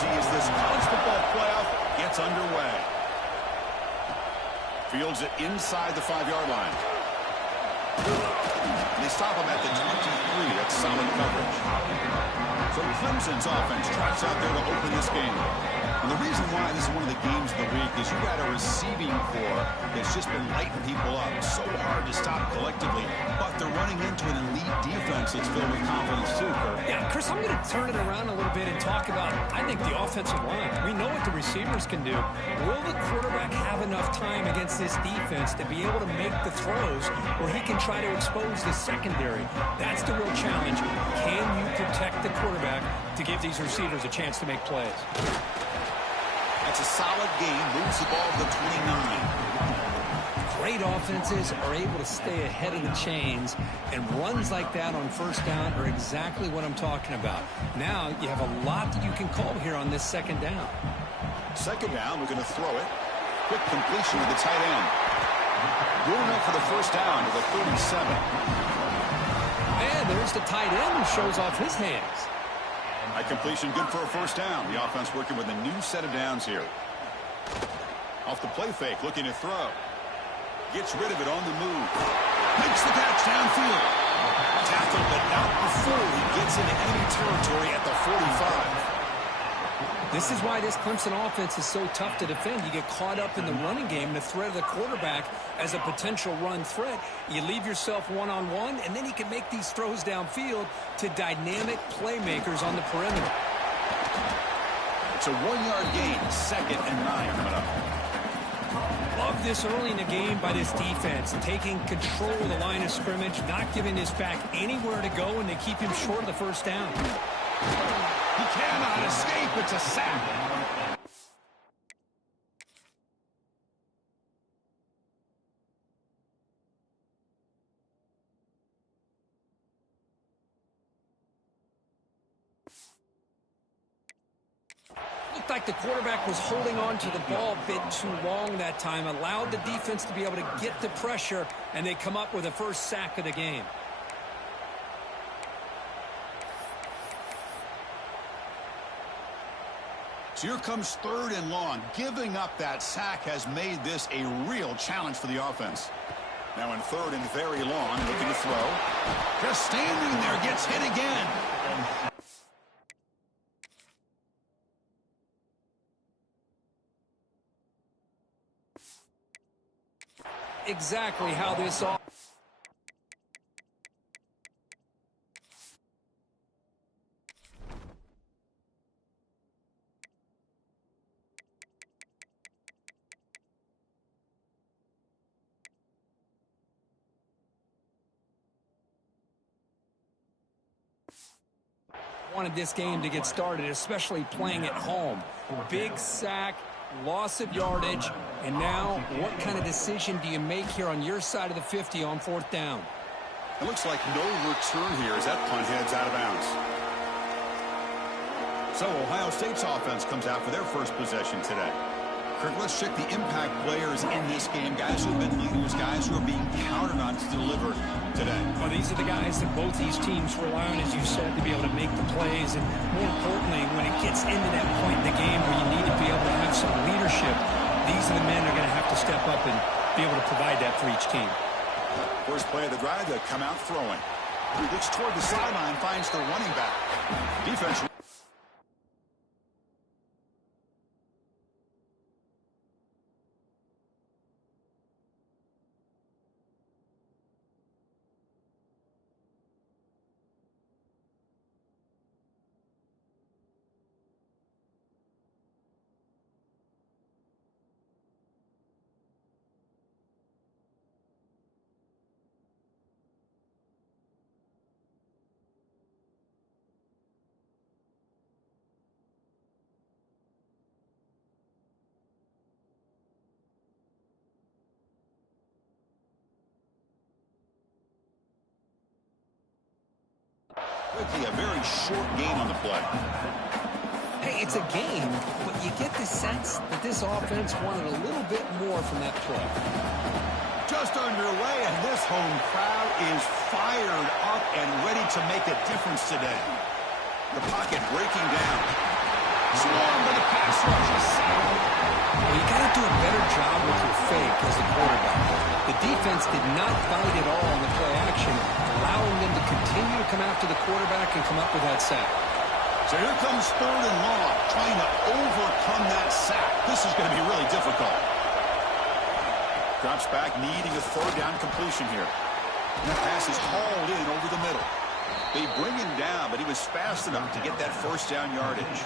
energy as this college football playoff gets underway. Fields it inside the 5-yard line. They stop him at the 23. That's solid coverage. So Clemson's offense trots out there to open this game. And the reason why this is one of the games of the week is you got a receiving core that's just been lighting people up. So hard to stop collectively, but they're running into an elite defense that's filled with confidence too, Kurt. Yeah, Chris, I'm going to turn it around a little bit and talk about, I think, the offensive line. We know what the receivers can do. Will the quarterback have enough time against this defense to be able to make the throws where he can try to expose the secondary? That's the real challenge. Can you protect the quarterback to give these receivers a chance to make plays? That's a solid game. Moves the ball to the 29. Great offenses are able to stay ahead of the chains, and runs like that on first down are exactly what I'm talking about. Now you have a lot that you can call here on this second down. Second down, we're going to throw it. Quick completion to the tight end. Good enough for the first down to the 37. And there's the tight end who shows off his hands. That completion good for a first down. The offense working with a new set of downs here. Off the play fake, looking to throw. Gets rid of it on the move. Makes the catch downfield. Tackled, but not before he gets into enemy territory at the 45. This is why this Clemson offense is so tough to defend. You get caught up in the running game, the threat of the quarterback as a potential run threat. You leave yourself one-on-one, and then you can make these throws downfield to dynamic playmakers on the perimeter. It's a 1-yard gain, 2nd and 9 coming up. Love this early in the game by this defense, taking control of the line of scrimmage, not giving this back anywhere to go, and they keep him short of the first down. He cannot escape. It's a sack. Looked like the quarterback was holding on to the ball a bit too long that time, allowed the defense to be able to get the pressure, and they come up with the first sack of the game. So here comes 3rd and long. Giving up that sack has made this a real challenge for the offense. Now in 3rd and very long, looking to throw. Just standing there, gets hit again. Exactly how this all... wanted this game to get started, especially playing at home. Big sack, loss of yardage, and now what kind of decision do you make here on your side of the 50 on 4th down? It looks like no return here as that punt heads out of bounds. So Ohio State's offense comes out for their first possession today. Kirk, let's check the impact players in this game, guys who have been leaders, guys who are being counted on to deliver today. Well, these are the guys that both these teams rely on, as you said, to be able to make the plays. And more importantly, when it gets into that point in the game where you need to be able to have some leadership, these are the men that are going to have to step up and be able to provide that for each team. First play of the drive, they come out throwing. Looks toward the sideline, finds the running back. Defense. Quickly, a very short gain on the play. Hey, it's a game, but you get the sense that this offense wanted a little bit more from that play. Just underway, and this home crowd is fired up and ready to make a difference today. The pocket breaking down. Swarmed by the pass rush. He's sacked. Well, you got to do a better job with your fake as the quarterback. The defense did not bite at all on the play action, allowing them to continue to come after the quarterback and come up with that sack. So here comes 3rd and long, trying to overcome that sack. This is going to be really difficult. Drops back, needing a 3rd down completion here. And that pass is hauled in over the middle. They bring him down, but he was fast enough to get that 1st down yardage.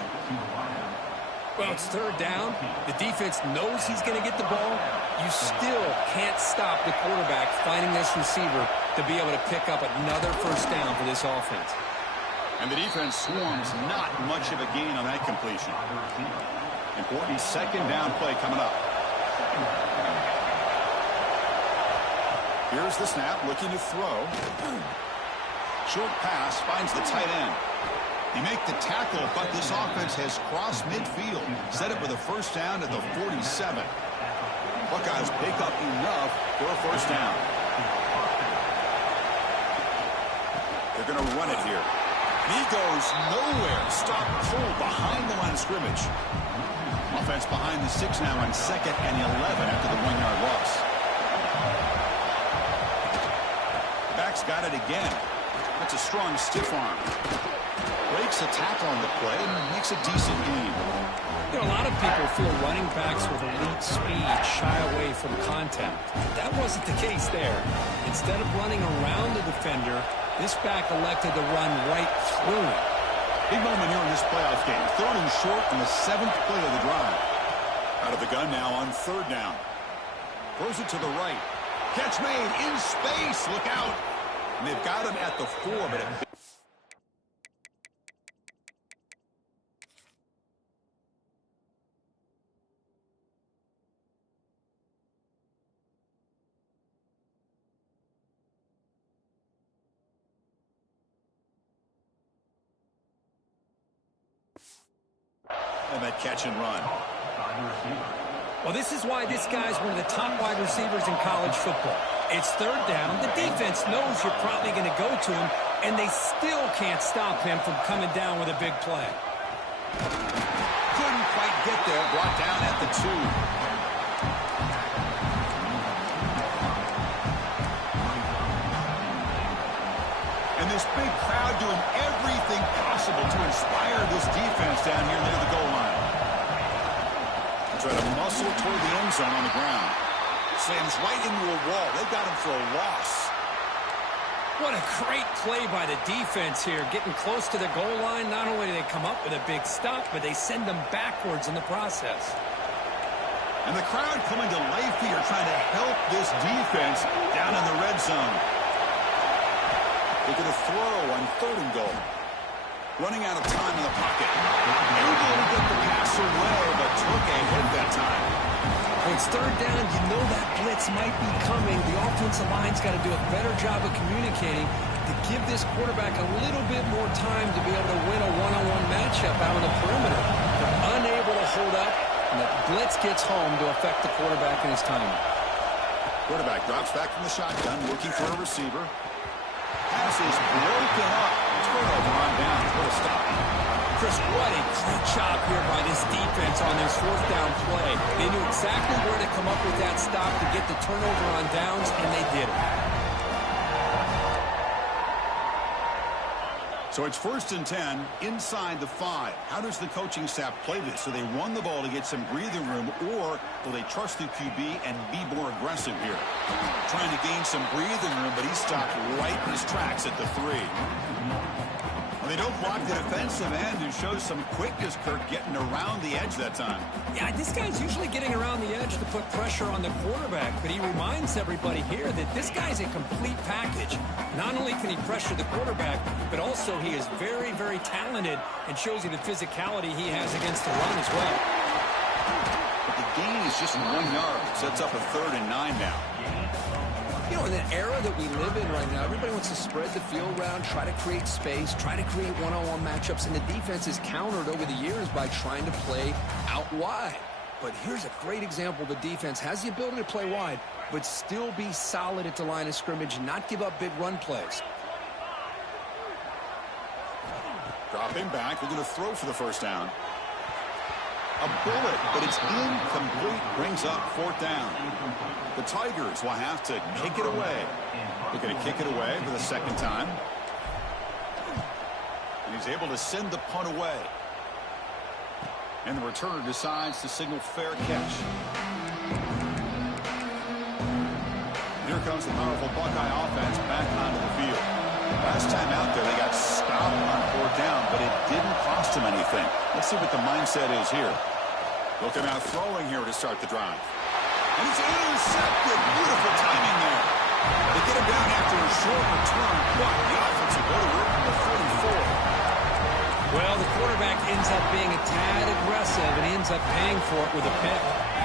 Well, it's 3rd down. The defense knows he's going to get the ball. You still can't stop the quarterback finding this receiver to be able to pick up another 1st down for this offense. And the defense swarms, not much of a gain on that completion. Important 2nd down play coming up. Here's the snap, looking to throw. Short pass finds the tight end. They make the tackle, but this offense has crossed midfield. Set up with a 1st down at the 47. Buckeyes pick up enough for a 1st down. They're going to run it here. And he goes nowhere. Stop cold behind the line of scrimmage. Offense behind the 6 now on 2nd and 11 after the 1-yard loss. Back's got it again. That's a strong stiff arm. Breaks a tackle on the play and makes a decent gain. You know, a lot of people feel running backs with elite speed shy away from contact. That wasn't the case there. Instead of running around the defender, this back elected to run right through him. Big moment here in this playoff game. 3rd and short on the 7th play of the drive. Out of the gun now on 3rd down. Throws it to the right. Catch made in space. Look out. And they've got him at the 4, but it... And that catch and run. Well, this is why this guy's one of the top wide receivers in college football. It's 3rd down. The defense knows you're probably going to go to him, and they still can't stop him from coming down with a big play. Couldn't quite get there. Brought down at the 2. And this big crowd doing everything possible to inspire this defense down here near the goal line. Try to muscle toward the end zone on the ground. Slams right into a wall. They've got him for a loss. What a great play by the defense here. Getting close to the goal line, not only do they come up with a big stop, but they send them backwards in the process. And the crowd coming to life here, trying to help this defense down in the red zone. They're going to throw on 3rd and goal. Running out of time in the pocket. Able to get the pass away, but took a hit that time. When it's 3rd down, you know that blitz might be coming. The offensive line's got to do a better job of communicating to give this quarterback a little bit more time to be able to win a one-on-one matchup out on the perimeter. They're unable to hold up, and the blitz gets home to affect the quarterback and his timing. Quarterback drops back from the shotgun, looking for a receiver. Pass is broken up. Turnover on downs. What a stop. Chris, what a great job here by this defense on this 4th down play. They knew exactly where to come up with that stop to get the turnover on downs, and they did it. So it's 1st and 10 inside the 5. How does the coaching staff play this? So they run the ball to get some breathing room, or will they trust the QB and be more aggressive here? Trying to gain some breathing room, but he stopped right in his tracks at the 3. And they don't block the defensive end, who shows some quickness, Kirk, getting around the edge that time. Yeah, this guy's usually getting around the edge to put pressure on the quarterback, but he reminds everybody here that this guy's a complete package. Not only can he pressure the quarterback, but also he is very, very talented and shows you the physicality he has against the run as well. But the gain is just 1 yard. Sets up a 3rd and 9 now. You know, in the era that we live in right now, everybody wants to spread the field around, try to create space, try to create one-on-one matchups, and the defense is countered over the years by trying to play out wide. But here's a great example. The defense has the ability to play wide, but still be solid at the line of scrimmage, not give up big run plays. Drop him back. We're going to throw for the 1st down. A bullet, but it's incomplete. Brings up fourth down. The Tigers will have to kick it away. They're going to kick it away for the second time. And he's able to send the punt away. And the returner decides to signal fair catch. Here comes the powerful Buckeye offense back onto the field. Last time out there, they got stopped on fourth down, but it didn't cost them anything. Let's see what the mindset is here. Looking out throwing here to start the drive. And it's intercepted. Beautiful timing there. They get him down after a short return, but the offense will go to work from the 44. Well, the quarterback ends up being a tad aggressive, and he ends up paying for it with a pick.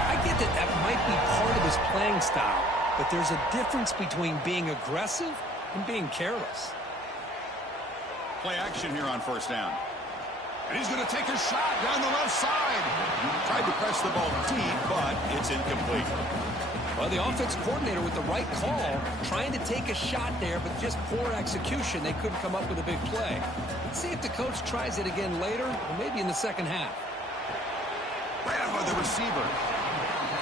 I get that that might be part of his playing style, but there's a difference between being aggressive and being careless. Play action here on first down. And he's going to take a shot down the left side. Tried to press the ball deep, but it's incomplete. Well, the offense coordinator with the right call, trying to take a shot there, but just poor execution. They couldn't come up with a big play. Let's see if the coach tries it again later, or maybe in the second half. Right up by the receiver.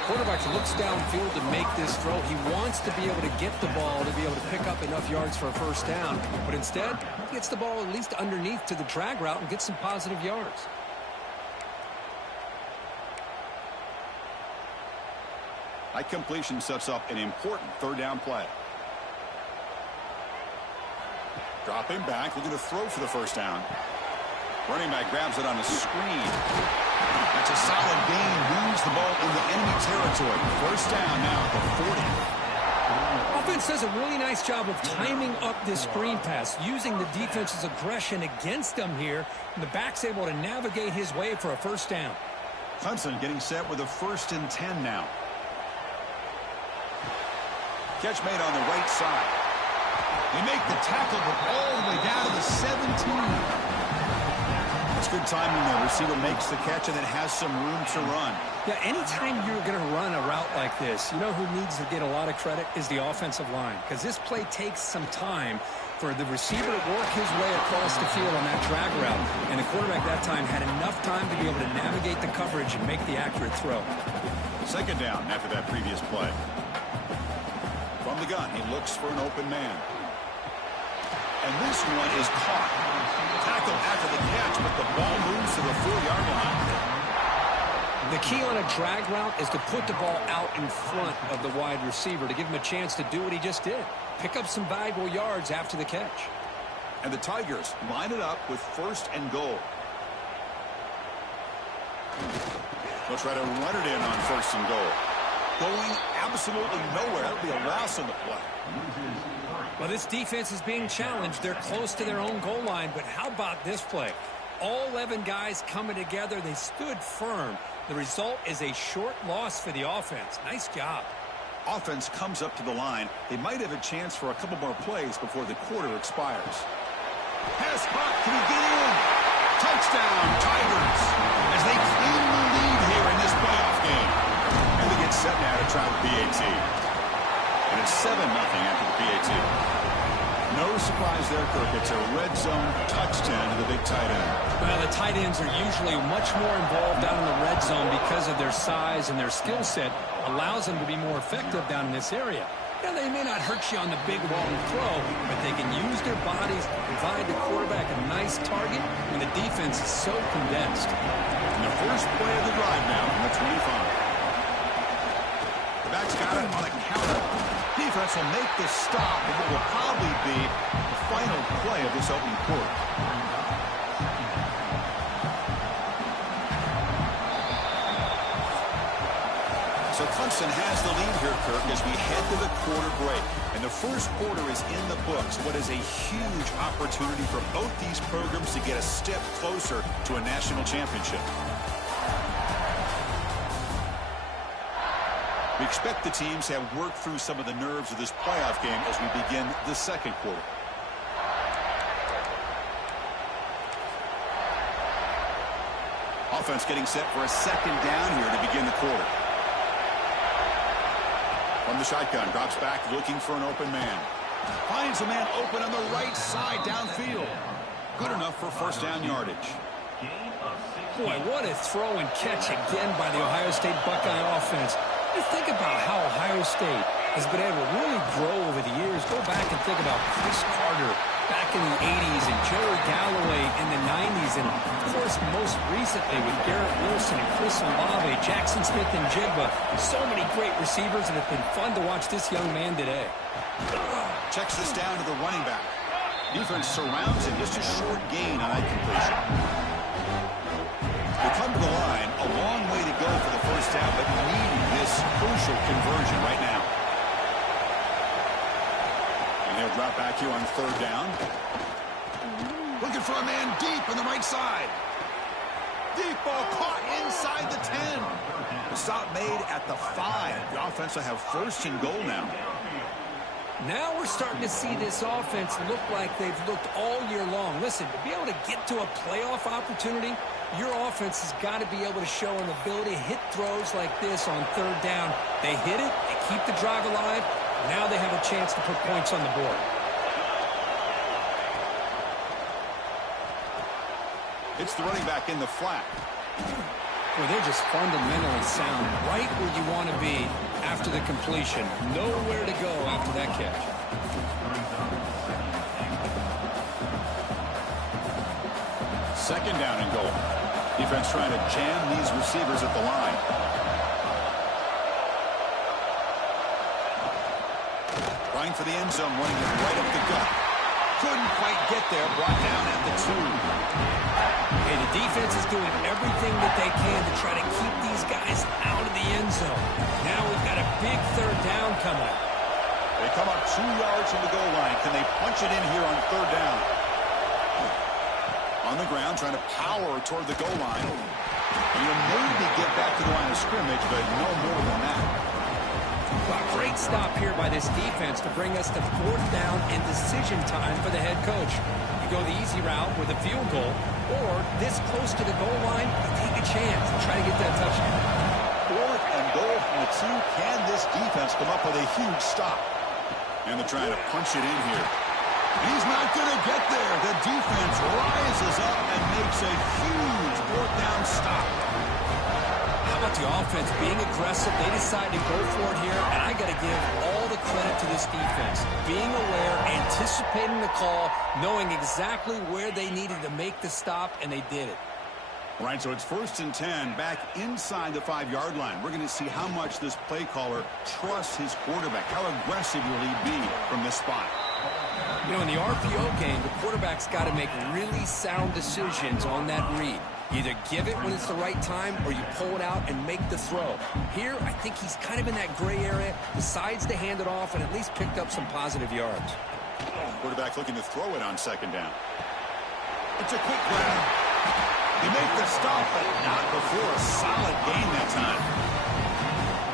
Quarterback looks downfield to make this throw. He wants to be able to get the ball to be able to pick up enough yards for a first down. But instead, he gets the ball at least underneath to the drag route and gets some positive yards. That completion sets up an important third down play. Dropping back, looking to throw for the first down. Running back grabs it on a screen. That's a solid gain. Moves the ball into enemy territory. First down now at the 40. Offense does a really nice job of timing up this screen pass, using the defense's aggression against them here, and the back's able to navigate his way for a first down. Clemson getting set with a 1st and 10 now. Catch made on the right side. They make the tackle, but all the way down to the 17. That's good timing there. Receiver makes the catch, and it has some room to run. Yeah, anytime you're going to run a route like this, you know who needs to get a lot of credit is the offensive line, because this play takes some time for the receiver to work his way across the field on that drag route, and the quarterback that time had enough time to be able to navigate the coverage and make the accurate throw. Second down after that previous play. From the gun, he looks for an open man. And this one is caught. Tackle after the catch, but the ball moves to the 4-yard line. The key on a drag route is to put the ball out in front of the wide receiver to give him a chance to do what he just did. Pick up some valuable yards after the catch. And the Tigers line it up with 1st and goal. They'll try to run it in on 1st and goal. Going absolutely nowhere. That'll be a loss on the play. Well, this defense is being challenged. They're close to their own goal line, but how about this play? All 11 guys coming together. They stood firm. The result is a short loss for the offense. Nice job. Offense comes up to the line. They might have a chance for a couple more plays before the quarter expires. Pass caught. Can he get in? Touchdown, Tigers, as they claim the lead here in this playoff game. And they get set now to try the PAT. And it's 7-0 after the PAT. No surprise there, Kirk. It's a red zone touchdown to the big tight end. Well, the tight ends are usually much more involved down in the red zone because of their size and their skill set allows them to be more effective down in this area. Yeah, they may not hurt you on the big long throw, but they can use their bodies to provide the quarterback a nice target when the defense is so condensed. And the first play of the drive now from the 25. The back's got it on a counter. Defense will make the stop, and what will probably be the final play of this opening quarter. So Clemson has the lead here, Kirk, as we head to the quarter break. And the first quarter is in the books. What is a huge opportunity for both these programs to get a step closer to a national championship. We expect the teams to have worked through some of the nerves of this playoff game as we begin the second quarter. Offense getting set for a second down here to begin the quarter. From the shotgun, drops back looking for an open man. Finds a man open on the right side downfield. Good enough for first down yardage. Boy, what a throw and catch again by the Ohio State Buckeye offense. You think about how Ohio State has been able to really grow over the years. Go back and think about Chris Carter back in the 80s and Joey Galloway in the 90s. And, of course, most recently with Garrett Wilson and Chris Olave, Jackson Smith and Jigba. So many great receivers, and it's been fun to watch this young man today. Checks this down to the running back. Defense surrounds him. Just a short gain on that completion. They come to the line. A long way to go for the first down, but needing this crucial conversion right now. And they'll drop back here on third down. Looking for a man deep on the right side. Deep ball caught inside the 10. The stop made at the 5. The offense will have first and goal now. Now we're starting to see this offense look like they've looked all year long. Listen, to be able to get to a playoff opportunity, your offense has got to be able to show an ability to hit throws like this on third down. They hit it, they keep the drive alive. Now they have a chance to put points on the board. It's the running back in the flat. Well, they're just fundamentally sound, right where you want to be after the completion. Nowhere to go after that catch. Second down and goal. Defense trying to jam these receivers at the line. Trying for the end zone, running it right up the gut. Couldn't quite get there, brought down at the 2. Hey, the defense is doing everything that they can to try to keep these guys out of the end zone. Now we've got a big third down coming up. They come up 2 yards from the goal line. Can they punch it in here on third down? On the ground, trying to power toward the goal line. And you'll maybe get back to the line of scrimmage, but no more than that. Well, great stop here by this defense to bring us to fourth down and decision time for the head coach. You go the easy route with a field goal, or this close to the goal line, you take a chance and try to get that touchdown. Fourth and goal from the 2. Can this defense come up with a huge stop? And they're trying to punch it in here. And he's not going to get there. The defense rises up and makes a huge fourth down stop. How about the offense being aggressive? They decide to go for it here, and I got to give all the credit to this defense. Being aware, anticipating the call, knowing exactly where they needed to make the stop, and they did it. Right, so it's 1st and 10 back inside the 5-yard line. We're going to see how much this play caller trusts his quarterback. How aggressive will he be from this spot? You know, in the RPO game, the quarterback's got to make really sound decisions on that read. Either give it when it's the right time or you pull it out and make the throw. Here, I think he's kind of in that gray area, decides to hand it off and at least picked up some positive yards. Quarterback looking to throw it on second down. It's a quick grab. They make the stop, but not before a solid gain that time.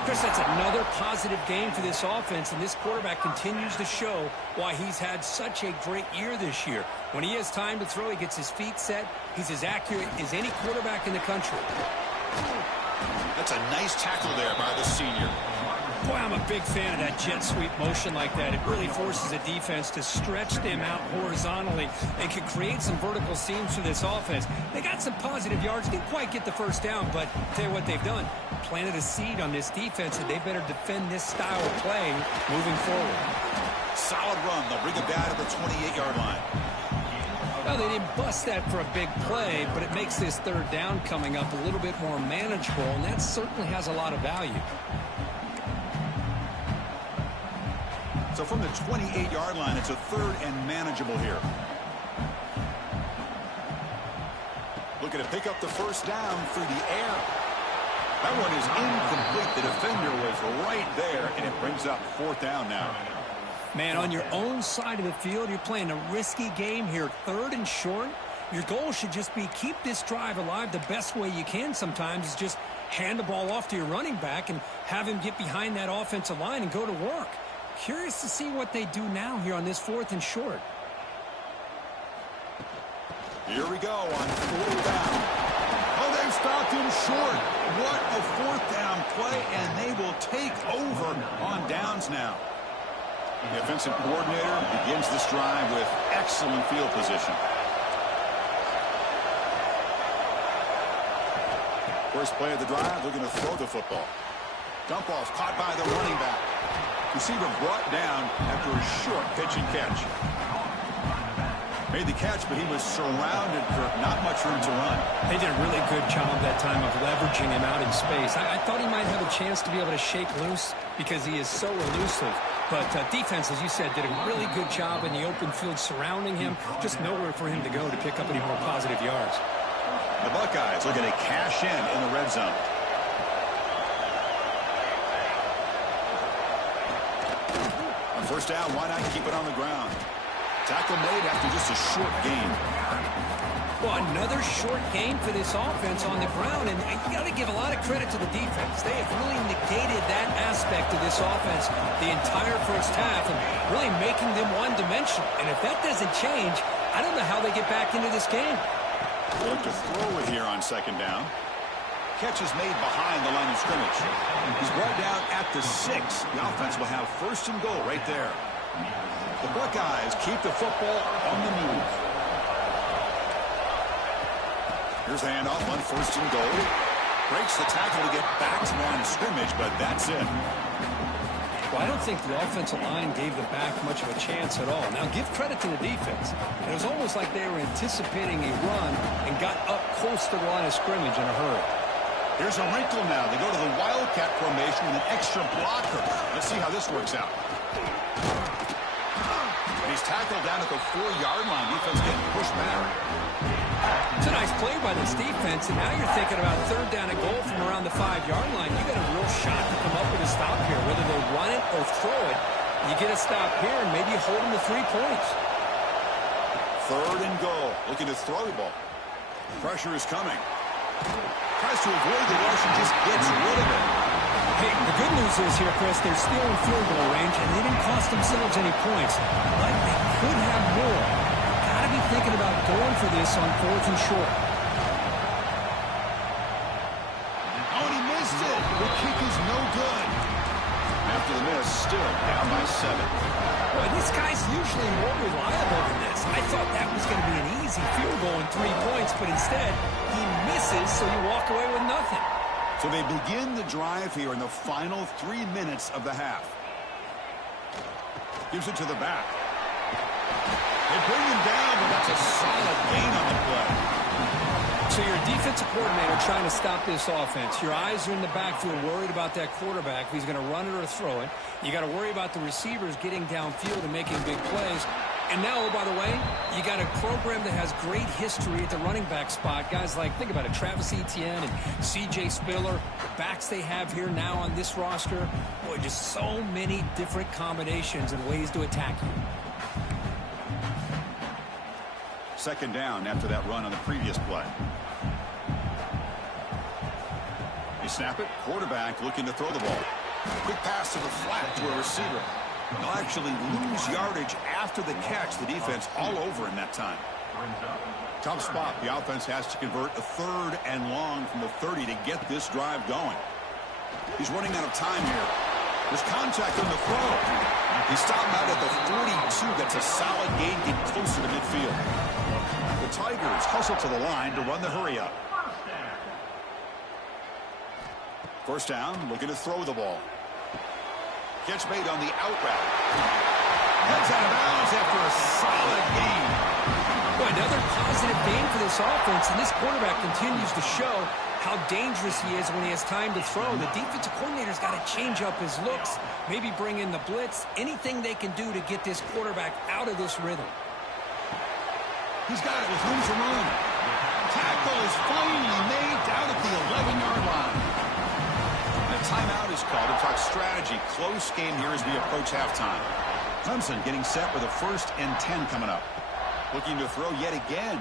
Chris, that's another positive game for this offense, and this quarterback continues to show why he's had such a great year this year. When he has time to throw, he gets his feet set. He's as accurate as any quarterback in the country. That's a nice tackle there by the senior. Boy, I'm a big fan of that jet sweep motion like that. It really forces a defense to stretch them out horizontally and can create some vertical seams for this offense. They got some positive yards, didn't quite get the first down, but I'll tell you what they've done. Planted a seed on this defense, and they better defend this style of play moving forward. Solid run. They'll bring it down to the 28-yard line. Well, they didn't bust that for a big play, but it makes this third down coming up a little bit more manageable, and that certainly has a lot of value. So from the 28-yard line, it's a third and manageable here. Looking to pick up the first down through the air. That one is incomplete. The defender was right there, and it brings up fourth down now. Man, on your own side of the field, you're playing a risky game here. Third and short. Your goal should just be keep this drive alive the best way you can sometimes is just hand the ball off to your running back and have him get behind that offensive line and go to work. Curious to see what they do now here on this fourth and short. Here we go on fourth down. Oh, they've stopped him short. What a fourth down play, and they will take over on downs now. The offensive coordinator begins this drive with excellent field position. First play of the drive, looking to throw the football. Dump off caught by the running back. Receiver brought down after a short pitch and catch. Made the catch, but he was surrounded for not much room to run. They did a really good job that time of leveraging him out in space. I thought he might have a chance to be able to shake loose because he is so elusive. But defense, as you said, did a really good job in the open field surrounding him. Just nowhere for him to go to pick up any more positive yards. The Buckeyes looking to cash in the red zone. On first down, why not keep it on the ground? Tackle made after just a short gain. Well, another short game for this offense on the ground, and you got to give a lot of credit to the defense. They have really negated that aspect of this offense the entire first half and really making them one-dimensional. And if that doesn't change, I don't know how they get back into this game. Look to throw it here on second down. Catch is made behind the line of scrimmage. He's brought down at the 6. The offense will have first and goal right there. The Buckeyes keep the football on the move. Here's the handoff on first and goal. Breaks the tackle to get back to the line of scrimmage, but that's it. Well, I don't think the offensive line gave the back much of a chance at all. Now, give credit to the defense. It was almost like they were anticipating a run and got up close to the line of scrimmage in a hurry. Here's a wrinkle now. They go to the Wildcat formation with an extra blocker. Let's see how this works out. He's tackled down at the 4-yard line. Defense getting pushed back. It's a nice play by this defense, and now you're thinking about third down and goal from around the 5-yard line. You got a real shot to come up with a stop here. Whether they run it or throw it, you get a stop here and maybe hold them to 3 points. Third and goal. Looking to throw the ball. Pressure is coming. Tries to avoid the rush and just gets rid of it. Hey, the good news is here, Chris, they're still in field goal range, and they didn't cost themselves any points. But they could have more. Got to be thinking about going for this on 4th and short. Oh, and he missed it. The kick is no good. After the miss, still down by 7. Boy, this guy's usually more reliable than this. I thought that was going to be an easy field goal in 3 points, but instead, he misses, so you walk away with nothing. So they begin the drive here in the final 3 minutes of the half. Gives it to the back. They bring him down, but that's a solid gain on the play. So you're a defensive coordinator trying to stop this offense. Your eyes are in the backfield worried about that quarterback, if he's going to run it or throw it. You got to worry about the receivers getting downfield and making big plays. And now, oh, by the way, you got a program that has great history at the running back spot. Guys like, think about it, Travis Etienne and C.J. Spiller, the backs they have here now on this roster. Boy, just so many different combinations and ways to attack you. Second down after that run on the previous play. They snap it. Quarterback looking to throw the ball. Quick pass to the flat to a receiver. They'll actually lose yardage after the catch. The defense all over in that time. Tough spot. The offense has to convert a 3rd and long from the 30 to get this drive going. He's running out of time here. There's contact on the throw. He stopped out at the 42. That's a solid gain, get closer to midfield. The Tigers hustle to the line to run the hurry up. First down, looking to throw the ball. Catch made on the out route. Heads out of bounds after a solid gain. Boy, another positive gain for this offense, and this quarterback continues to show how dangerous he is when he has time to throw. The defensive coordinator's got to change up his looks, maybe bring in the blitz, anything they can do to get this quarterback out of this rhythm. He's got it with room to run. Tackle is finally made down at the 11-yard line. And a timeout is called to talk strategy. Close game here as we approach halftime. Clemson getting set with a 1st and 10 coming up. Looking to throw yet again.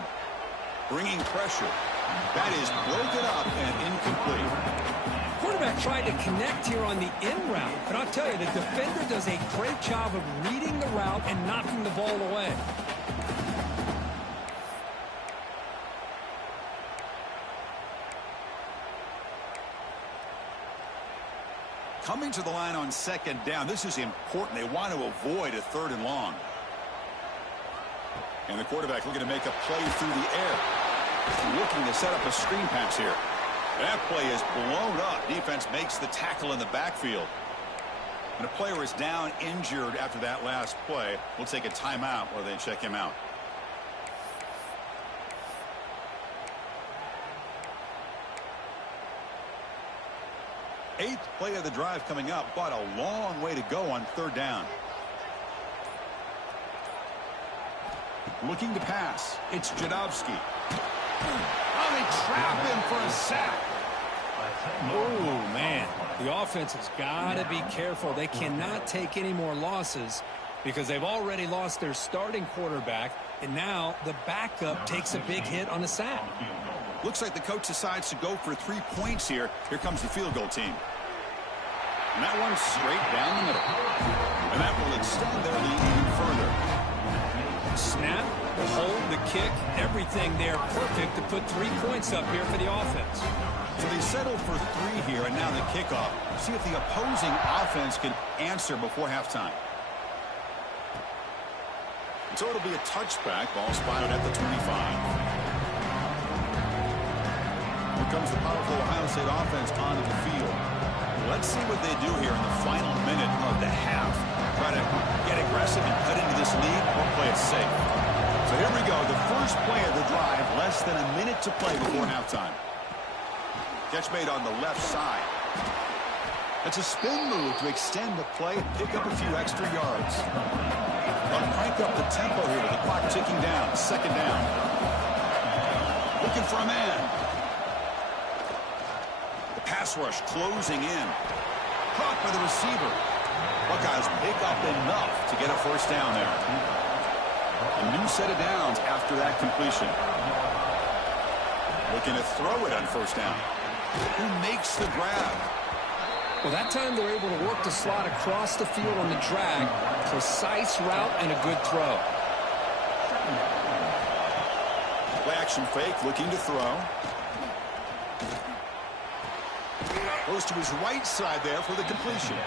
Bringing pressure. That is broken up and incomplete. Quarterback tried to connect here on the in route, but I'll tell you, the defender does a great job of reading the route and knocking the ball away. Coming to the line on 2nd down. This is important. They want to avoid a 3rd and long. And the quarterback looking to make a play through the air. Looking to set up a screen pass here. That play is blown up. Defense makes the tackle in the backfield. And a player is down injured after that last play. We'll take a timeout while they check him out. Eighth play of the drive coming up, but a long way to go on third down. Looking to pass. It's Jadowski. Oh, they trap him for a sack. Oh, man. The offense has got to be careful. They cannot take any more losses because they've already lost their starting quarterback, and now the backup takes a big hit on a sack. Looks like the coach decides to go for 3 points here. Here comes the field goal team. And that one's straight down the middle. And that will extend their lead even further. Snap, the hold, the kick, everything there perfect to put 3 points up here for the offense. So they settled for 3 here, and now the kickoff. See if the opposing offense can answer before halftime. So it'll be a touchback. Ball spotted at the 25. Here comes the powerful Ohio State offense onto the field. Let's see what they do here in the final minute of the half. Try to get aggressive and cut into this lead or play it safe. So here we go. The first play of the drive. Less than a minute to play before halftime. Catch made on the left side. It's a spin move to extend the play and pick up a few extra yards. They'll crank up the tempo here with the clock ticking down. Second down. Looking for a man. The pass rush closing in. Caught by the receiver. Buckeyes pick up enough to get a first down there. A new set of downs after that completion. Looking to throw it on first down. Who makes the grab? Well, that time they're able to work the slot across the field on the drag. Precise route and a good throw. Play action fake, looking to throw. Goes to his right side there for the completion.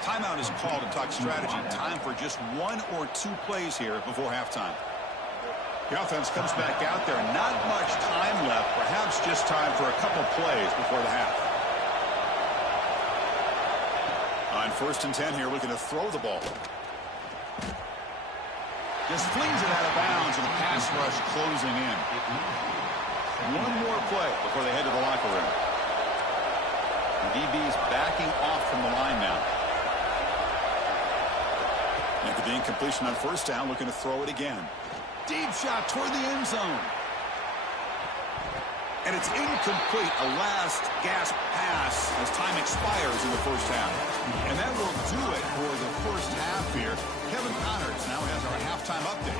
Timeout is called to talk strategy. Time for just 1 or 2 plays here before halftime. The offense comes back out there. Not much time left. Perhaps just time for a couple plays before the half. On 1st and 10 here, looking to throw the ball. Just flings it out of bounds, and the pass rush closing in. 1 more play before they head to the locker room. The DB's backing off from the line now. After the incompletion on first down, looking to throw it again. Deep shot toward the end zone. And it's incomplete. A last gasp pass as time expires in the first half. And that will do it for the first half here. Kevin Connors now has our halftime update.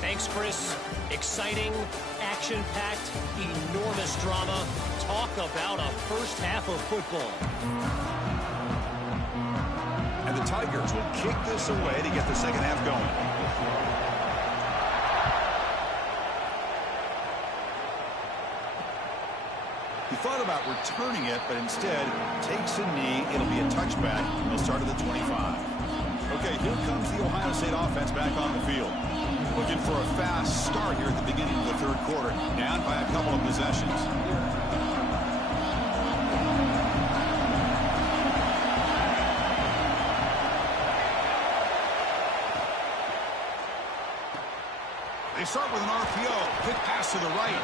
Thanks, Chris. Exciting, action-packed, enormous drama. Talk about a first half of football. And the Tigers will kick this away to get the second half going. He thought about returning it, but instead takes a knee. It'll be a touchback, and they'll start at the 25. Okay, here comes the Ohio State offense back on the field. Looking for a fast start here at the beginning of the third quarter. Down by a couple of possessions. They start with an RPO. Quick pass to the right.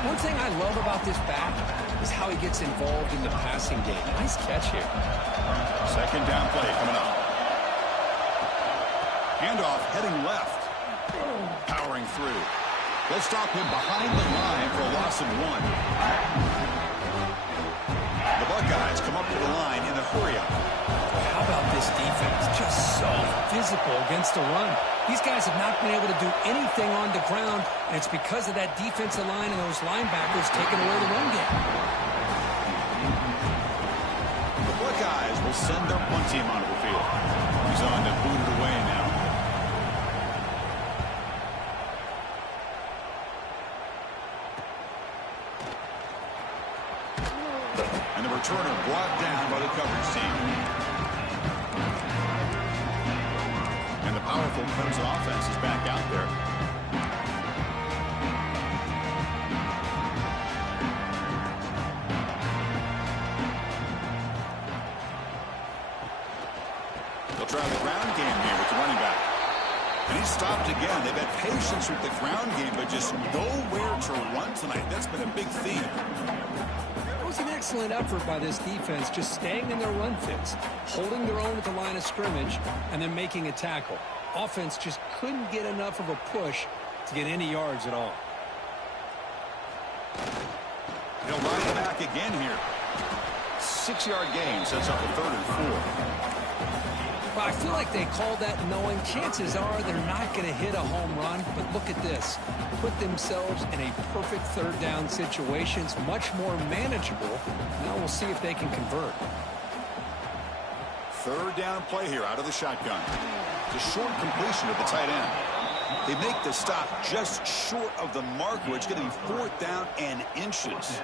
One thing I love about this back is how he gets involved in the passing game. Nice catch here. Second down play coming up. Handoff heading left. Powering through. They'll stop him behind the line for a loss of 1. The Buckeyes come up to the line in a hurry-up. How about this defense? Just so physical against the run. These guys have not been able to do anything on the ground, and it's because of that defensive line and those linebackers taking away the run game. The Buckeyes will send their punt team onto the field. He's on to boot it away now. And the returner brought down by the coverage team. And the powerful Clemson offense is back out there. try the ground game here with the running back. And he stopped again. They've had patience with the ground game, but just nowhere to run tonight. That's been a big theme. It was an excellent effort by this defense, just staying in their run fits, holding their own at the line of scrimmage, and then making a tackle. Offense just couldn't get enough of a push to get any yards at all. He'll ride it back again here. 6-yard gain sets up a 3rd and 4. Well, I feel like they called that knowing chances are they're not going to hit a home run. But look at this. Put themselves in a perfect 3rd down situation. It's much more manageable. Now we'll see if they can convert. 3rd down play here out of the shotgun. It's a short completion of the tight end. They make the stop just short of the marker. It's going to be 4th down and inches.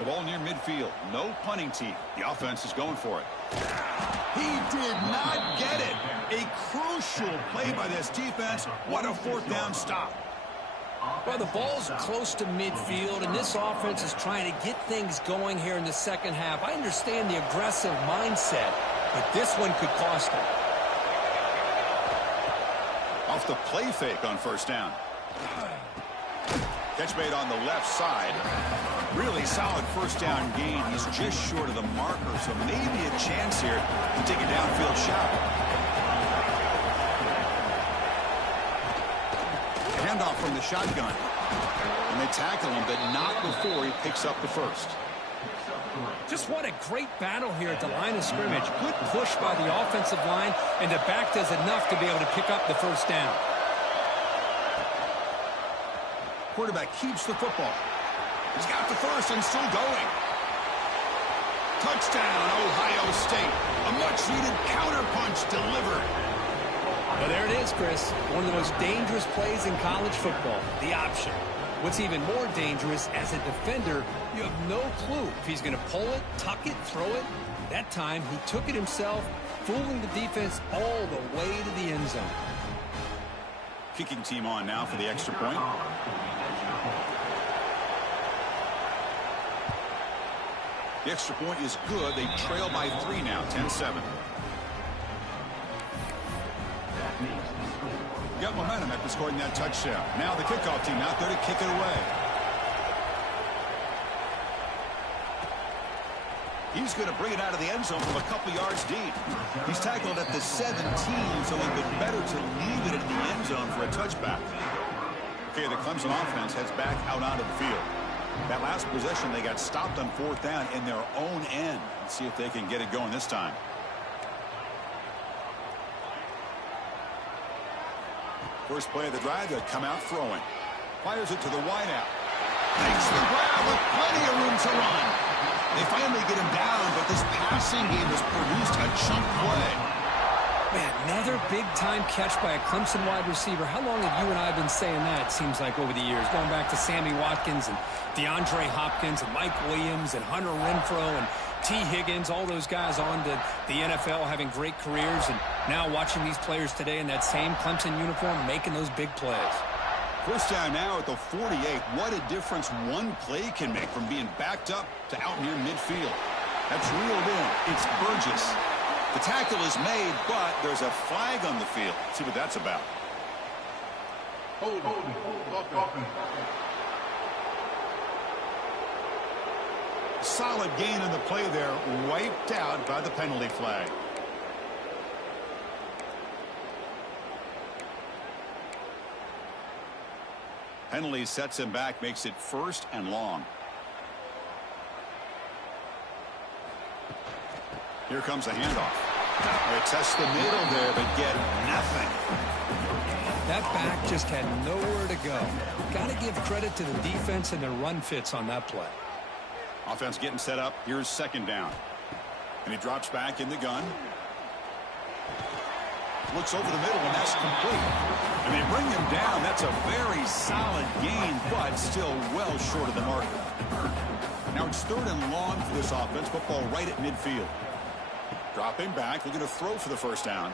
The ball near midfield. No punting teeth. The offense is going for it. He did not get it. A crucial play by this defense. What a 4th down stop. Well, the ball's close to midfield, and this offense is trying to get things going here in the second half. I understand the aggressive mindset, but this one could cost them. Off the play fake on 1st down. Catch made on the left side. Really solid 1st down gain. He's just short of the marker, so maybe a chance here to take a downfield shot. Handoff from the shotgun. And they tackle him, but not before he picks up the 1st. Just what a great battle here at the line of scrimmage. Good push by the offensive line, and the back does enough to be able to pick up the 1st down. Quarterback keeps the football. He's got the 1st and still going. Touchdown, Ohio State. A much-needed counterpunch delivered. Well, there it is, Chris. One of the most dangerous plays in college football, the option. What's even more dangerous, as a defender, you have no clue if he's going to pull it, tuck it, throw it. That time, he took it himself, fooling the defense all the way to the end zone. Kicking team on now for the extra point. The extra point is good. They trail by 3 now, 10-7. Got momentum after scoring that touchdown. Now the kickoff team out there to kick it away. He's going to bring it out of the end zone from a couple yards deep. He's tackled at the 17, so it would be better to leave it in the end zone for a touchback. Okay, the Clemson offense heads back out onto the field. That last possession, they got stopped on 4th down in their own end. Let's see if they can get it going this time. First play of the drive, they'll come out throwing. Fires it to the wideout. Makes the grab with plenty of room to run. They finally get him down, but this passing game has produced a chunk play. Man, another big-time catch by a Clemson wide receiver. How long have you and I been saying that, it seems like, over the years? Going back to Sammy Watkins and DeAndre Hopkins and Mike Williams and Hunter Renfrow and T. Higgins, all those guys on to the NFL having great careers, and now watching these players today in that same Clemson uniform making those big plays. 1st down now at the 48. What a difference one play can make from being backed up to out near midfield. That's reeled in. It's Burgess. The tackle is made, but there's a flag on the field. Let's see what that's about. Hold. Solid gain in the play there, wiped out by the penalty flag. Penalty sets him back, makes it 1st and long. Here comes a handoff. They test the middle there, but get nothing. That back just had nowhere to go. Got to give credit to the defense and their run fits on that play. Offense getting set up. Here's 2nd down. And he drops back in the gun. Looks over the middle, and that's complete. And they bring him down. That's a very solid gain, but still well short of the marker. Now it's 3rd and long for this offense. Football right at midfield. Dropping back, looking to throw for the 1st down.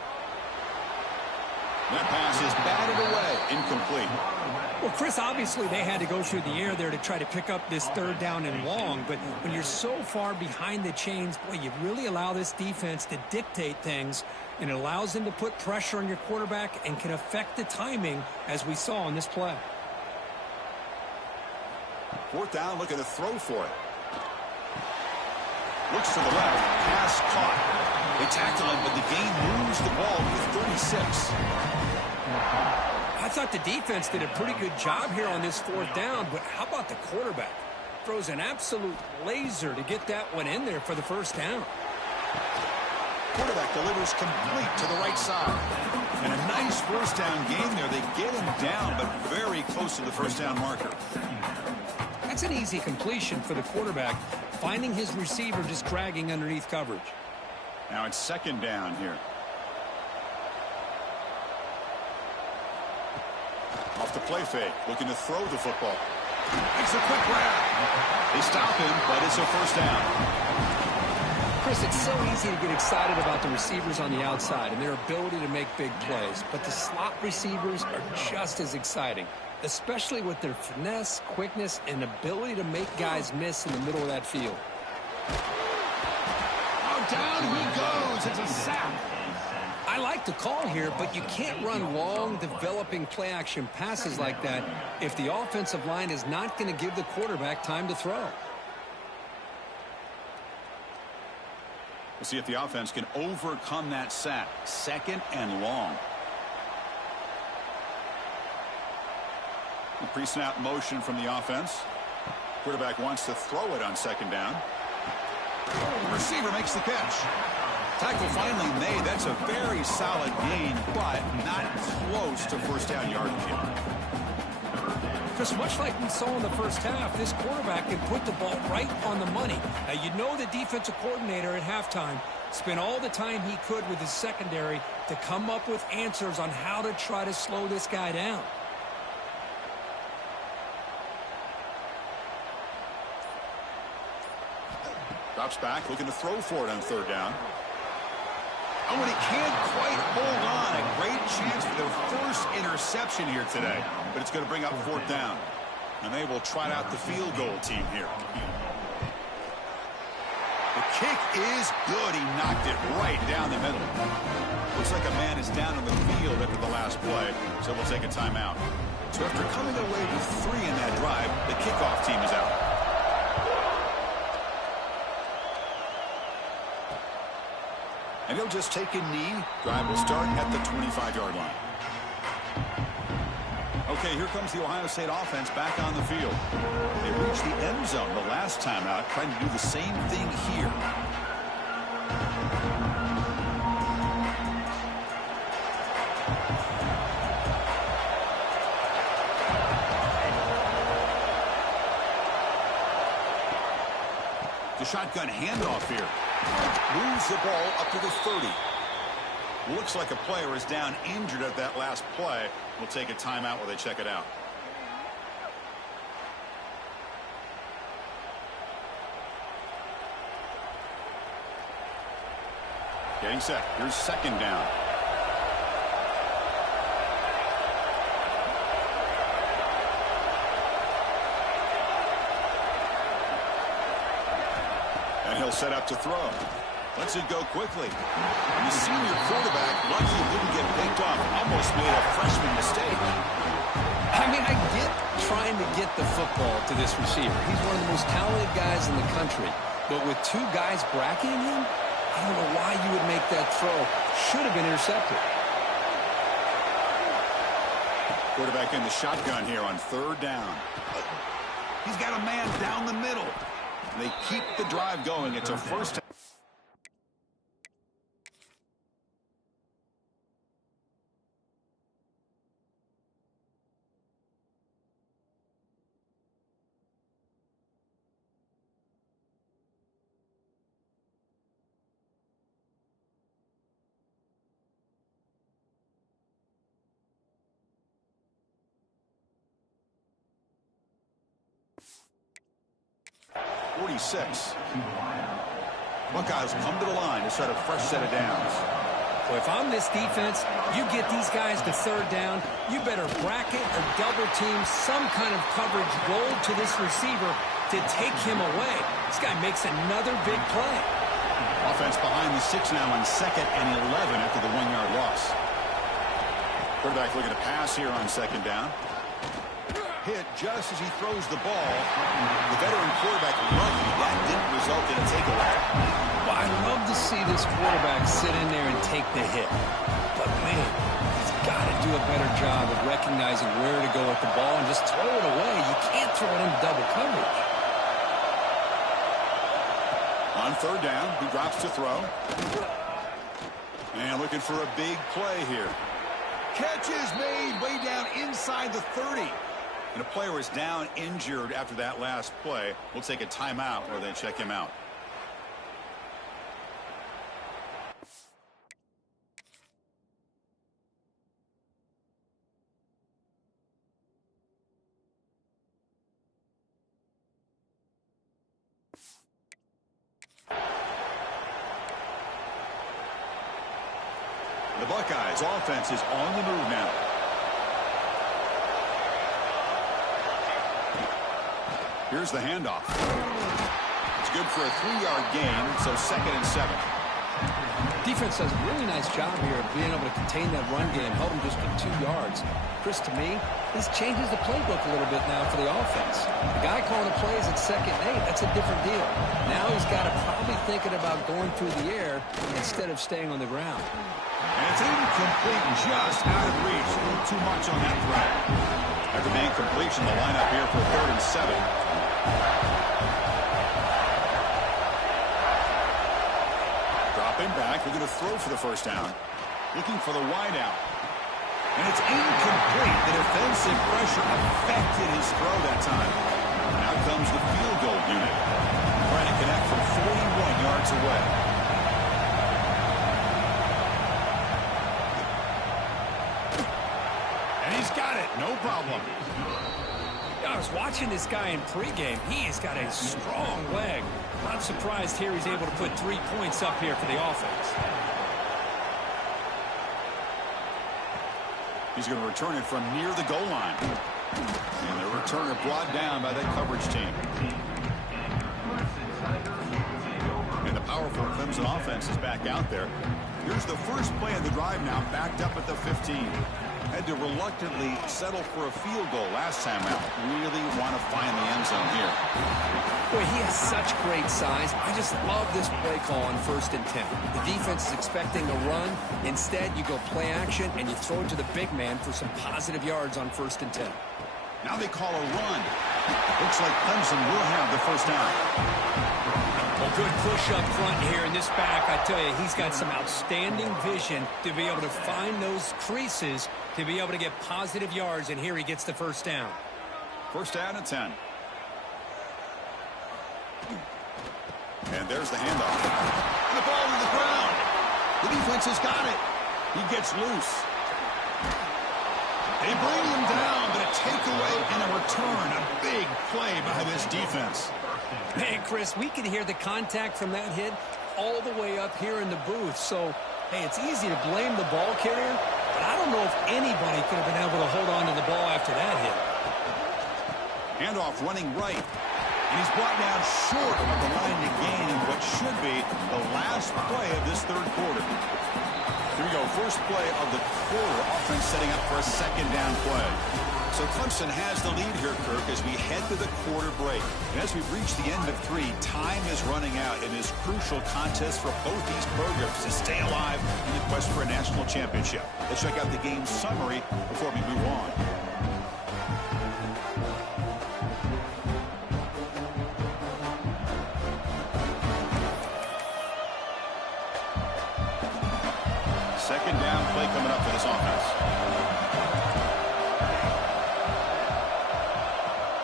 That pass is batted away, incomplete. Well, Chris, obviously they had to go through the air there to try to pick up this third down and long, but when you're so far behind the chains, boy, you really allow this defense to dictate things, and it allows them to put pressure on your quarterback and can affect the timing, as we saw on this play. Fourth down, looking to throw for it. Looks to the left, pass caught. They tackle him, but the game moves the ball to 36. I thought the defense did a pretty good job here on this fourth down, but how about the quarterback? Throws an absolute laser to get that one in there for the first down. Quarterback delivers complete to the right side. And a nice first down gain there. They get him down, but very close to the first down marker. That's an easy completion for the quarterback, finding his receiver just dragging underneath coverage. Now it's second down here. Off the play fake, looking to throw the football. Makes a quick grab. They stop him, but it's a first down. Chris, it's so easy to get excited about the receivers on the outside and their ability to make big plays, but the slot receivers are just as exciting, especially with their finesse, quickness, and ability to make guys miss in the middle of that field. Oh, down he goes. It's a sack. I like the call here, but you can't run long, developing play-action passes like that if the offensive line is not going to give the quarterback time to throw. We'll see if the offense can overcome that sack. Second and long. A pre-snap motion from the offense. Quarterback wants to throw it on second down. The receiver makes the catch. Tackle finally made. That's a very solid gain, but not close to first down yardage yet. Because much like we saw in the first half, this quarterback can put the ball right on the money. Now, you know the defensive coordinator at halftime spent all the time he could with his secondary to come up with answers on how to try to slow this guy down. Drops back, looking to throw for it on third down. Oh, and he can't quite hold on. A great chance for their first interception here today. But it's going to bring up fourth down. And they will trot out the field goal team here. The kick is good. He knocked it right down the middle. Looks like a man is down on the field after the last play, so we'll take a timeout. So after coming away with 3 in that drive, the kickoff team is out. And he'll just take a knee. Drive will start at the 25-yard line. Okay, here comes the Ohio State offense back on the field. They reached the end zone the last time out, trying to do the same thing here. The shotgun handoff here. Moves the ball up to the 30. Looks like a player is down injured at that last play. We'll take a timeout while they check it out. Getting set. Here's second down. And he'll set up to throw. Lets it go quickly. And the senior quarterback luckily didn't get picked off. Almost made a freshman mistake. I mean, I get trying to get the football to this receiver. He's one of the most talented guys in the country. But with 2 guys bracketing him, I don't know why you would make that throw. Should have been intercepted. Quarterback in the shotgun here on third down. He's got a man down the middle. They keep the drive going. It's a first. .46. Buckeyes come to the line to start a fresh set of downs. So if I'm this defense, you get these guys to third down, you better bracket or double team some kind of coverage rolled to this receiver to take him away. This guy makes another big play. Offense behind the 6 now on 2nd and 11 after the 1-yard loss. Quarterback looking to pass here on 2nd down. Hit just as he throws the ball. The veteran quarterback lucky that didn't result in a takeaway. Well, I love to see this quarterback sit in there and take the hit. But, man, he's got to do a better job of recognizing where to go with the ball and just throw it away. You can't throw it into double coverage. On 3rd down, he drops to throw. And looking for a big play here. Catch is made way down inside the 30. And a player is down injured after that last play. We'll take a timeout where they check him out. The Buckeyes offense is on the move now. Here's the handoff. It's good for a 3-yard gain, so 2nd and 7. Defense does a really nice job here of being able to contain that run game, help him just get 2 yards. Chris, to me, this changes the playbook a little bit now for the offense. The guy calling the plays at 2nd and 8, that's a different deal. Now he's got to probably thinking about going through the air instead of staying on the ground. And it's incomplete, just out of reach. A little too much on that throw. After being completion, the lineup here for 3rd and 7. Dropping back, they're going to throw for the 1st down. Looking for the wide out. And it's incomplete. The defensive pressure affected his throw that time. Now comes the field goal unit. Trying to connect from 41 yards away. Got it, no problem. I was watching this guy in pregame. He has got a strong leg. Not surprised here he's able to put 3 points up here for the offense. He's going to return it from near the goal line. And the returner brought down by that coverage team. And the powerful Clemson offense is back out there. Here's the first play of the drive now, backed up at the 15. Had to reluctantly settle for a field goal last time out. Really want to find the end zone here. Boy, he has such great size. I just love this play call on 1st and 10. The defense is expecting a run. Instead, you go play action, and you throw it to the big man for some positive yards on 1st and 10. Now they call a run. Looks like Clemson will have the 1st down. A good push up front here in this back. I tell you, he's got some outstanding vision to be able to find those creases to be able to get positive yards, and here he gets the 1st down. 1st down and 10. And there's the handoff. And the ball to the ground. The defense has got it. He gets loose. They bring him down, but a takeaway and a return. A big play by this defense. Hey, Chris, we can hear the contact from that hit all the way up here in the booth. So, hey, it's easy to blame the ball carrier, but I don't know if anybody could have been able to hold on to the ball after that hit. Handoff running right. And he's brought down short of the line to gain what should be the last play of this 3rd quarter. Here we go, first play of the quarter. Offense setting up for a 2nd down play. So Clemson has the lead here, Kirk, as we head to the quarter break. And as we've reached the end of 3, time is running out in this crucial contest for both these programs to stay alive in the quest for a national championship. Let's check out the game summary before we move on. Second down play coming up for this offense.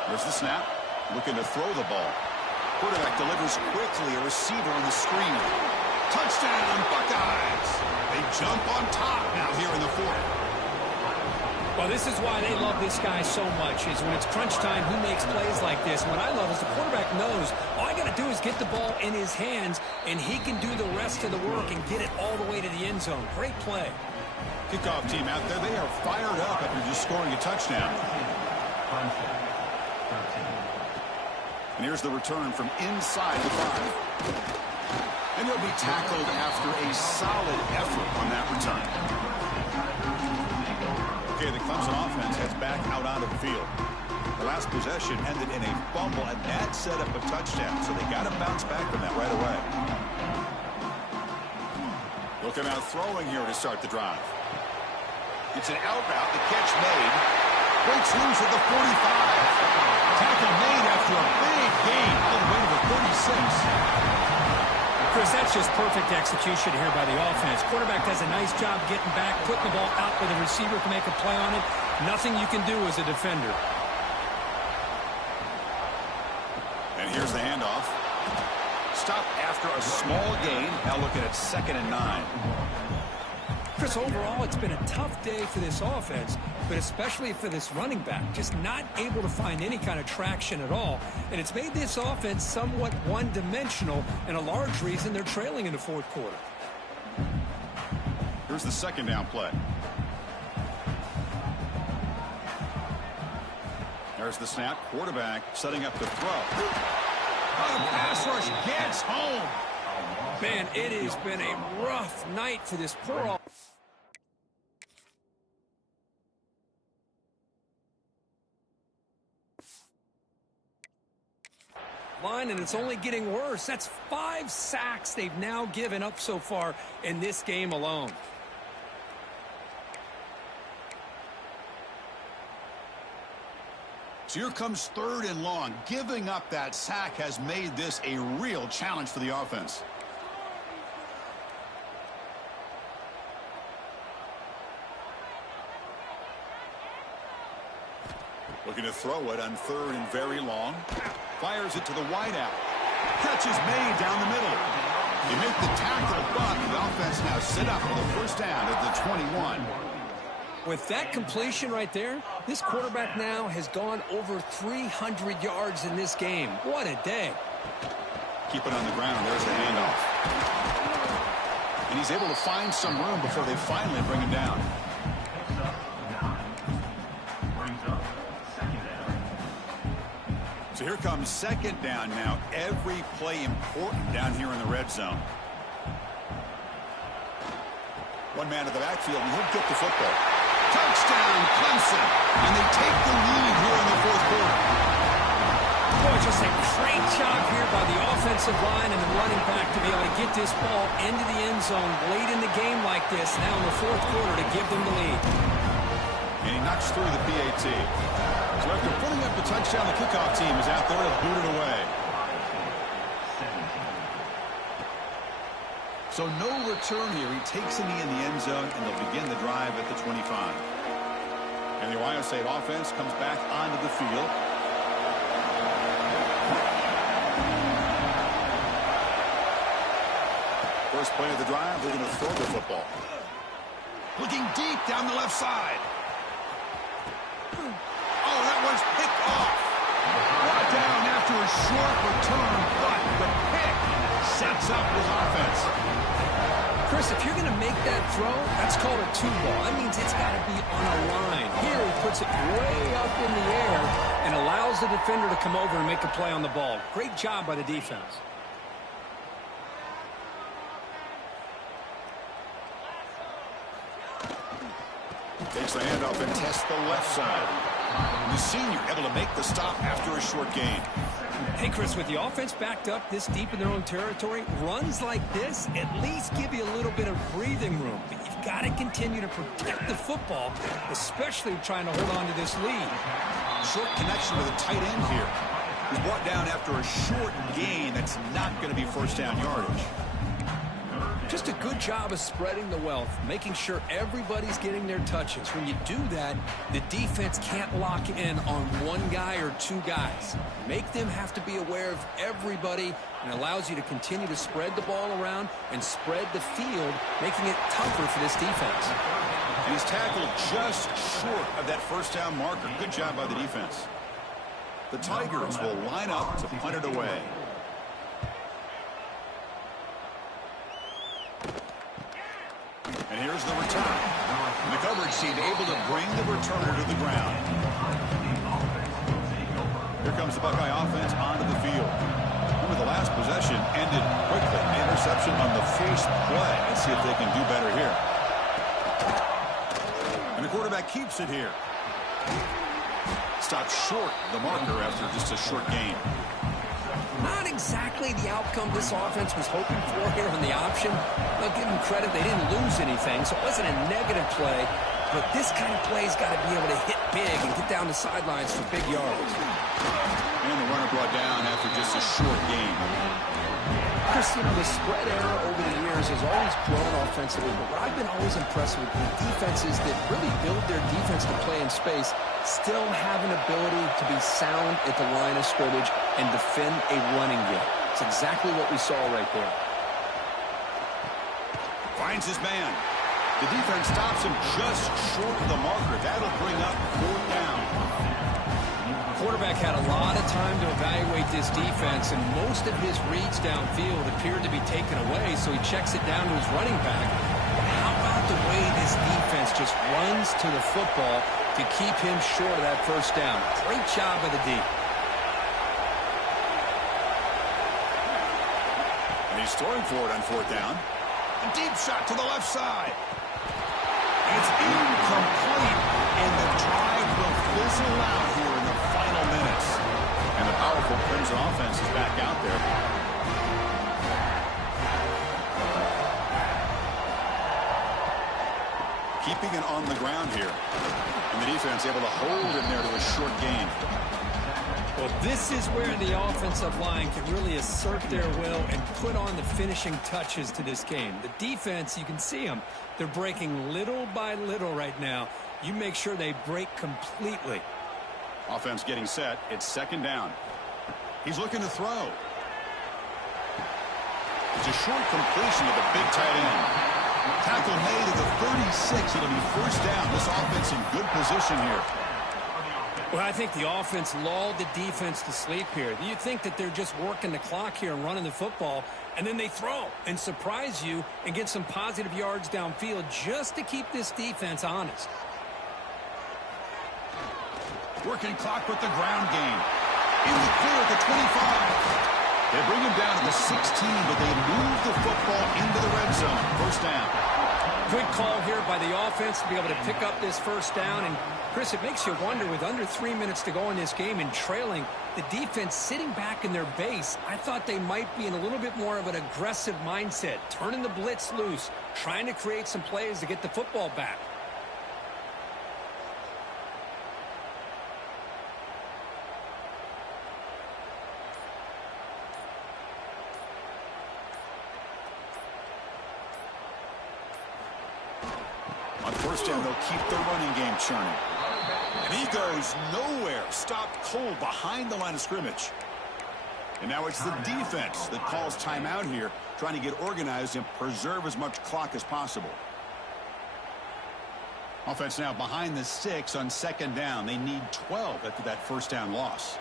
There's the snap. Looking to throw the ball. Quarterback delivers quickly. A receiver on the screen. Touchdown, Buckeyes. They jump on top now here in the 4th. Well, this is why they love this guy so much, is when it's crunch time, he makes plays like this. What I love is the quarterback knows, oh, I got to do is get the ball in his hands, and he can do the rest of the work and get it all the way to the end zone. Great play. Kickoff team out there, they are fired up after just scoring a touchdown. And here's the return from inside the 5. And he'll be tackled after a solid effort on that return. Okay, the Clemson offense heads back out onto the field. The last possession ended in a fumble, and that set up a touchdown, so they got to bounce back from that right away. Looking out throwing here to start the drive. It's an out route, the catch made. Breaks loose at the 45. Tackle made after a big gain all the way to the 36. Chris, that's just perfect execution here by the offense. Quarterback does a nice job getting back, putting the ball out where the receiver can make a play on it. Nothing you can do as a defender. And here's the handoff. Stop after a small gain. Now looking at 2nd and 9. Chris, overall, it's been a tough day for this offense, but especially for this running back. Just not able to find any kind of traction at all. And it's made this offense somewhat one-dimensional, and a large reason they're trailing in the 4th quarter. Here's the 2nd down play. There's the snap. Quarterback setting up the throw. Oh, the pass rush gets home. Man, it has been a rough night for this poor offense. Line, and it's only getting worse. That's 5 sacks they've now given up so far in this game alone. So here comes 3rd and long. Giving up that sack has made this a real challenge for the offense. Looking to throw it on 3rd and very long. Fires it to the wideout. Catch is made down the middle. You make the tackle, but the offense now sit up for the 1st down at the 21. With that completion right there, this quarterback now has gone over 300 yards in this game. What a day. Keep it on the ground. There's the handoff. And he's able to find some room before they finally bring him down. So here comes 2nd down now. Every play important down here in the red zone. One man to the backfield, and he'll get the football. Touchdown, Clemson. And they take the lead here in the 4th quarter. Boy, just a great job here by the offensive line and the running back to be able to get this ball into the end zone late in the game like this, now in the 4th quarter, to give them the lead. And he knocks through the PAT. So after putting up the touchdown, the kickoff team is out there to boot it away. So no return here. He takes a knee in the end zone, and they'll begin the drive at the 25. And the Ohio State offense comes back onto the field. First play of the drive, they're going to throw the football. Looking deep down the left side. Oh, that one's picked off. Brought down after a short return, but the pick sets up his offense. Chris, if you're going to make that throw, that's called a 2-ball. That means it's got to be on a line. Here, he puts it way up in the air and allows the defender to come over and make a play on the ball. Great job by the defense. Takes the handoff and tests the left side. And the senior able to make the stop after a short gain. Hey, Chris, with the offense backed up this deep in their own territory, runs like this at least give you a little bit of breathing room. But you've got to continue to protect the football, especially trying to hold on to this lead. Short connection with a tight end here. He's brought down after a short gain. That's not going to be 1st down yardage. Just a good job of spreading the wealth, making sure everybody's getting their touches. When you do that, the defense can't lock in on one guy or 2 guys. Make them have to be aware of everybody, and allows you to continue to spread the ball around and spread the field, making it tougher for this defense. And he's tackled just short of that 1st down marker. Good job by the defense. The Tigers will line up to punt it away. And here's the return. And the coverage team able to bring the returner to the ground. Here comes the Buckeye offense onto the field. Remember, the last possession ended quickly. An interception on the first play. Let's see if they can do better here. And the quarterback keeps it here. Stopped short the marker after just a short gain. Not exactly the outcome this offense was hoping for here on the option. I'll give them credit. They didn't lose anything, so it wasn't a negative play. But this kind of play's got to be able to hit big and get down the sidelines for big yards. And the runner brought down after just a short gain. Chris, you know, the spread era over the years has always grown offensively, but what I've been always impressed with defenses that really build their defense to play in space still have an ability to be sound at the line of scrimmage and defend a running game. It's exactly what we saw right there. Finds his man. The defense stops him just short of the marker. That'll bring up 4th down. The quarterback had a lot of time to evaluate this defense, and most of his reads downfield appeared to be taken away, so he checks it down to his running back. But how about the way this defense just runs to the football to keep him short of that first down? Great job by the D. And he's throwing for it on 4th down. A deep shot to the left side. It's incomplete, and the drive will fizzle out here in the final minutes. And the powerful Clemson offense is back out there. Keeping it on the ground here. And the defense able to hold him there to a short gain. Well, this is where the offensive line can really assert their will and put on the finishing touches to this game. The defense, you can see them. They're breaking little by little right now. You make sure they break completely. Offense getting set. It's 2nd down. He's looking to throw. It's a short completion to the big tight end. Tackle made at the 36. It'll be 1st down. This offense in good position here. Well, I think the offense lulled the defense to sleep here. You think that they're just working the clock here and running the football, and then they throw and surprise you and get some positive yards downfield just to keep this defense honest. Working clock with the ground game. In the clear at the 25. They bring him down to the 16, but they move the football into the red zone. 1st down. Good call here by the offense to be able to pick up this 1st down. And, Chris, it makes you wonder, with under 3 minutes to go in this game and trailing, the defense sitting back in their base, I thought they might be in a little bit more of an aggressive mindset, turning the blitz loose, trying to create some plays to get the football back. On 1st down, they'll keep the running game churning. And he goes nowhere. Stopped cold behind the line of scrimmage. And now it's the defense that calls timeout here, trying to get organized and preserve as much clock as possible. Offense now behind the 6 on 2nd down. They need 12 after that 1st down loss.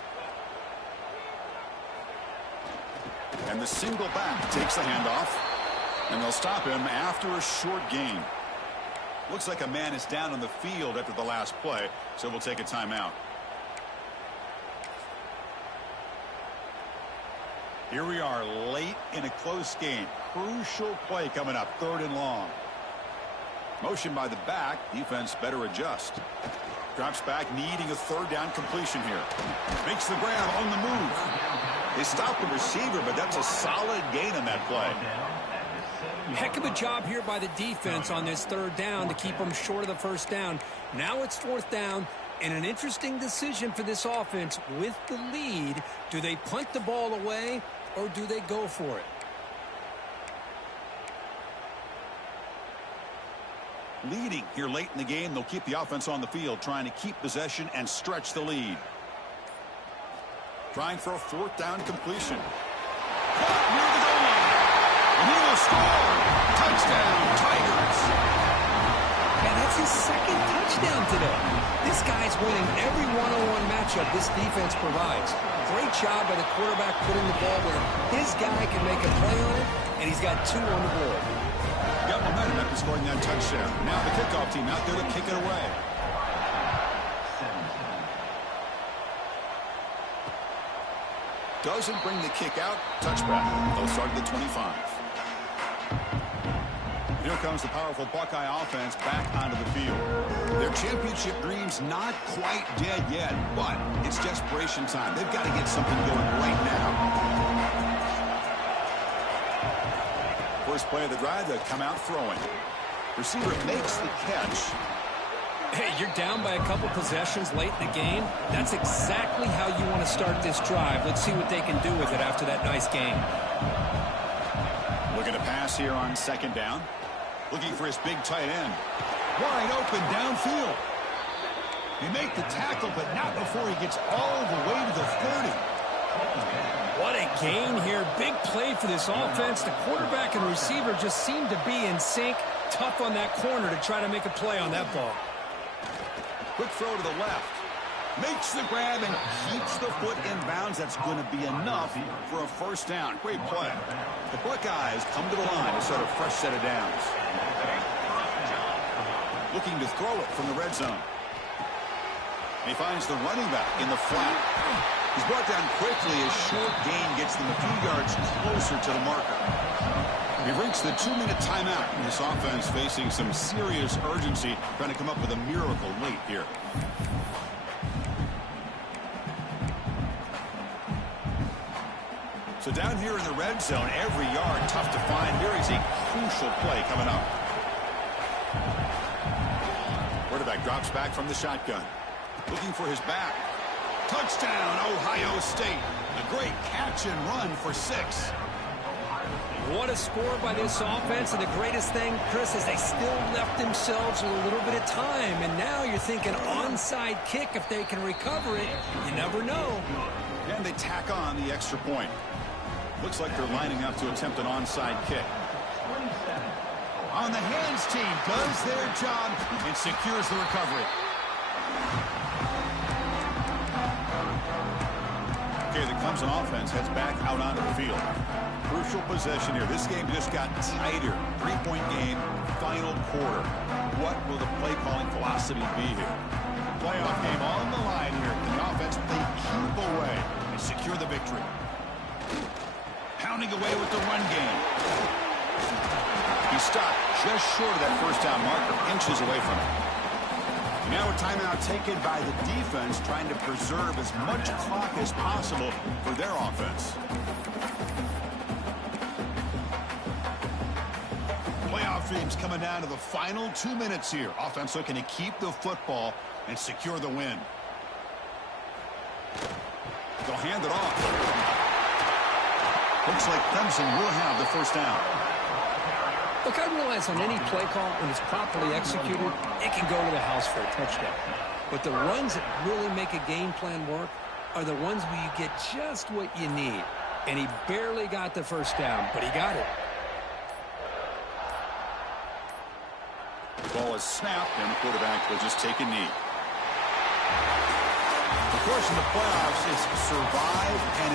And the single back takes the handoff. And they'll stop him after a short gain. Looks like a man is down on the field after the last play, so we'll take a timeout. Here we are late in a close game. Crucial play coming up, 3rd and long. Motion by the back. Defense better adjust. Drops back, needing a 3rd down completion here. Makes the grab on the move. They stop the receiver, but that's a solid gain on that play. Heck of a job here by the defense on this 3rd down to keep them short of the 1st down. Now it's 4th down, and an interesting decision for this offense with the lead. Do they punt the ball away, or do they go for it? Leading here late in the game, they'll keep the offense on the field, trying to keep possession and stretch the lead. Trying for a 4th down completion. Caught near the goal line. And he will score. Touchdown, Tigers. And that's his 2nd touchdown today. This guy's winning every one-on-one matchup this defense provides. Great job by the quarterback putting the ball where his guy can make a play on it, and he's got 2 on the board. Got momentum after scoring that touchdown. Now the kickoff team out there to kick it away. Doesn't bring the kick out. Touchback. They'll start at the 25. Here comes the powerful Buckeye offense back onto the field. Their championship dreams not quite dead yet, but it's desperation time. They've got to get something going right now. First play of the drive, they come out throwing. Receiver makes the catch. Hey, you're down by a couple possessions late in the game. That's exactly how you want to start this drive. Let's see what they can do with it after that nice game. Looking to pass here on second down. Looking for his big tight end. Wide open downfield. He make the tackle, but not before he gets all the way to the 30. What a gain here. Big play for this offense. The quarterback and receiver just seem to be in sync. Tough on that corner to try to make a play on that ball. Quick throw to the left. Makes the grab and keeps the foot in bounds. That's going to be enough for a first down. Great play. The Buckeyes come to the line to start a fresh set of downs. Looking to throw it from the red zone. He finds the running back in the flat. He's brought down quickly. A short gain gets them a few yards closer to the marker. We've reached the 2-minute timeout. This offense facing some serious urgency, trying to come up with a miracle late here. So down here in the red zone, every yard tough to find. Here is a crucial play coming up. Quarterback drops back from the shotgun. Looking for his back. Touchdown, Ohio State. A great catch and run for 6. What a score by this offense, and the greatest thing, Chris, is they still left themselves with a little bit of time, and now you're thinking onside kick if they can recover it. You never know. And they tack on the extra point. Looks like they're lining up to attempt an onside kick. On the hands team does their job and secures the recovery. Okay, the Clemson offense heads back out onto the field. Crucial possession here. This game just got tighter. 3-point game, final quarter. What will the play calling philosophy be here? Playoff game on the line here. The offense, they keep away and secure the victory. Pounding away with the run game. He stopped just short of that first down marker, inches away from it. Now a timeout taken by the defense, trying to preserve as much clock as possible for their offense. Playoff dreams coming down to the final 2 minutes here. Offense looking to keep the football and secure the win. They'll hand it off. Looks like Clemson will have the first down. Look, I realize on any play call, when it's properly executed, it can go to the house for a touchdown. But the runs that really make a game plan work are the ones where you get just what you need. And he barely got the first down, but he got it. The ball is snapped, and the quarterback will just take a knee. Of course, in the playoffs, it's survive and